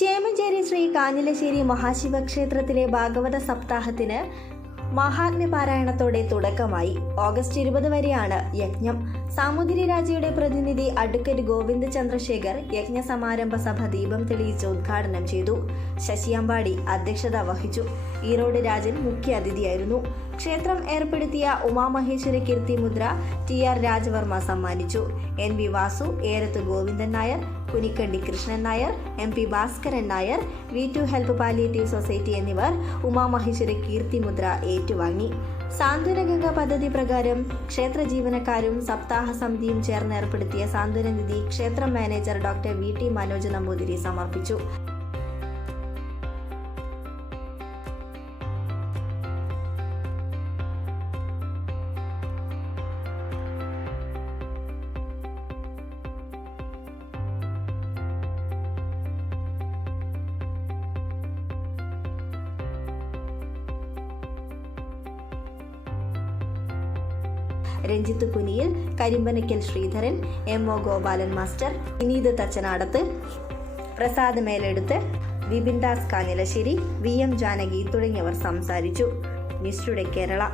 ചേമഞ്ചേരി ശ്രീ കാഞ്ഞിലശ്ശേരി മഹാശിവക്ഷേത്രത്തിലെ ഭാഗവത സപ്താഹത്തിന് മഹാത്മ്യ പാരായണത്തോടെ തുടക്കമായി. ഓഗസ്റ്റ് 20 വരെയാണ് യജ്ഞം. സാമൂതിരി രാജയുടെ പ്രതിനിധി അഡ്വക്കേറ്റ് ഗോവിന്ദ് ചന്ദ്രശേഖർ യജ്ഞ സമാരംഭ സഭ ദീപം തെളിയിച്ച് ഉദ്ഘാടനം ചെയ്തു. ശശിയമ്പാടി അധ്യക്ഷത വഹിച്ചു. ഈറോഡ് രാജൻ മുഖ്യ അതിഥിയായിരുന്നു. ക്ഷേത്രം ഏർപ്പെടുത്തിയ ഉമാമഹേശ്വര കീർത്തിമുദ്ര TR രാജവർമ്മ സമ്മാനിച്ചു. NV Vasu, Erathu Govindan Nair, Kunikkandi Krishnan Nair, MP Bhaskaran Nair, V2 help palliative society എന്നിവർ ഉമാമഹേശ്വര കീർത്തിമുദ്ര ഏറ്റുവാങ്ങി. സാന്ത്വനഗംഗ പദ്ധതി പ്രകാരം ക്ഷേത്ര ജീവനക്കാരും സപ്താഹ സമിതിയും ചേർന്ന് ഏർപ്പെടുത്തിയ സാന്ത്വനനിധി ക്ഷേത്രം manager doctor VT Manoj Namboothiri സമർപ്പിച്ചു. Ranjith Kuniyil, Karimpanakkal Sreedharan, MO Gopalan master, Vineeth തച്ചനാടത്ത്, Prasad മേലെടുത്ത്, Vipin Das Kanjilassery, VM Janaki തുടങ്ങിയവർ സംസാരിച്ചു. News today Kerala.